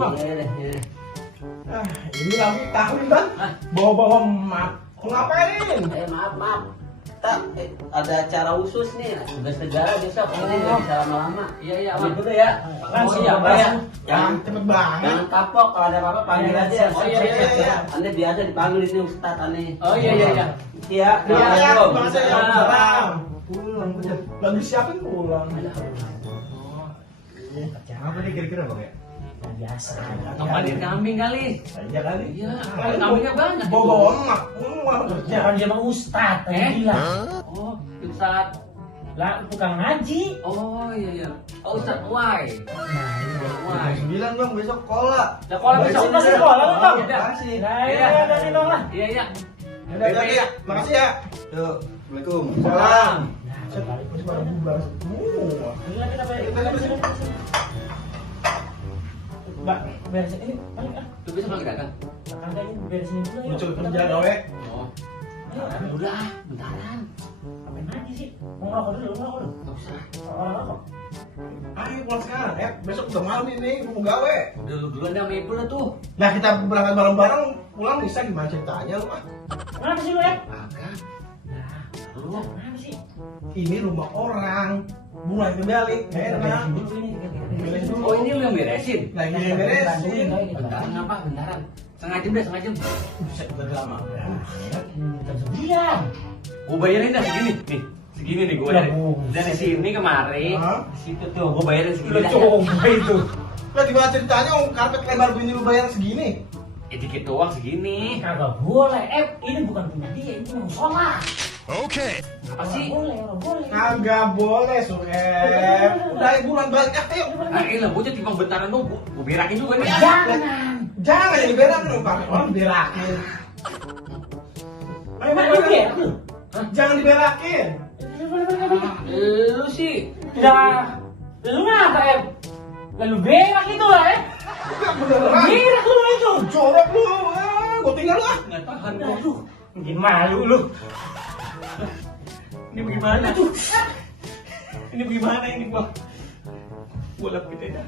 bang. Iya. Ini lagi tahun bang. Bawa-bawa map. Ngapain? Maaf. Ada acara khusus nih, tugas negara besok. Ini nggak bisa lama-lama. Iya, aman dulu ya. Jangan cepet banget. Jangan kapok, kalau ada apa-apa panggil aja. Oh iya. Anda biasa dipanggil ini Ustadz aneh. Oh iya. Iya. Iya. Assalamualaikum. Pulang. Lagi siapin pulang. Apa nih kira-kira bang ya? Biasa. Kemarin kambing kali. Aja kali. Iya, kambingnya banyak. Bawa emak. Jangan dia mah ustad, bilang. Oh, Ustaz. Lah bukan ngaji. Oh iya. Oh, Ustaz Wai. Wai. 9 bang besok sekolah. Lah kalau besok Kita sekolah lu bang. Makasih. Nah, dari dong lah. Iya. Udah ya. Makasih ya. Yuk, assalamualaikum. Salam. Mbak, beresin ini paling Lu besok lagi dagang? Anda ini beresin dulu ya. Muncul kerja gawe. Oh. Udah, bentaran. Ngapain lagi sih? Mau ngerokok dulu, ngerokok dulu. Enggak usah. Ngerokok. Ayo pulang sekarang ya. Besok udah malam ini mau gawe. Udah lu duluan dah sama ibu lah tuh. Nah kita berangkat bareng-bareng pulang bisa gimana ceritanya lu mah? Kenapa sih lu ya? Agak. Lu kenapa sih? Ini rumah orang. Bulan kembali. Enak. Dulu ini. Beres dulu. Oh, ini lu yang beresin? Nah ini yang beresin. Bentaran apa? Bentaran. Setengah jam. Bisa udah lama. Jam 9. Gua bayarin dah segini. Nih, segini nih gua bayarin. Dari sini kemari, Hah? situ tuh gua bayarin segini Udah dah. coba itu. Lah gimana ceritanya om karpet lebar begini lu bayar segini? Ya dikit doang segini. Kagak boleh. Ini bukan punya dia, ini mau sholat. Apa sih? Orang boleh. Kagak boleh Sueb. Udah bulan balik ayo. Ah, iya lah, bocah timbang bentaran tuh gua berakin juga nih. Jangan. Jangan jadi berakin om karpet orang berakin. Ayo Mana balik. dia? Jangan diberakin. Lu sih. Ya, lu ngapa ya? Lalu berak itu lah ya? Beneran. Berak lu itu. Jorok lu. Gua tinggal lu ah. Nggak tahan gua. Bikin malu lu. Ini bagaimana tuh? Ini bagaimana ini gua? Gua lakuin aja.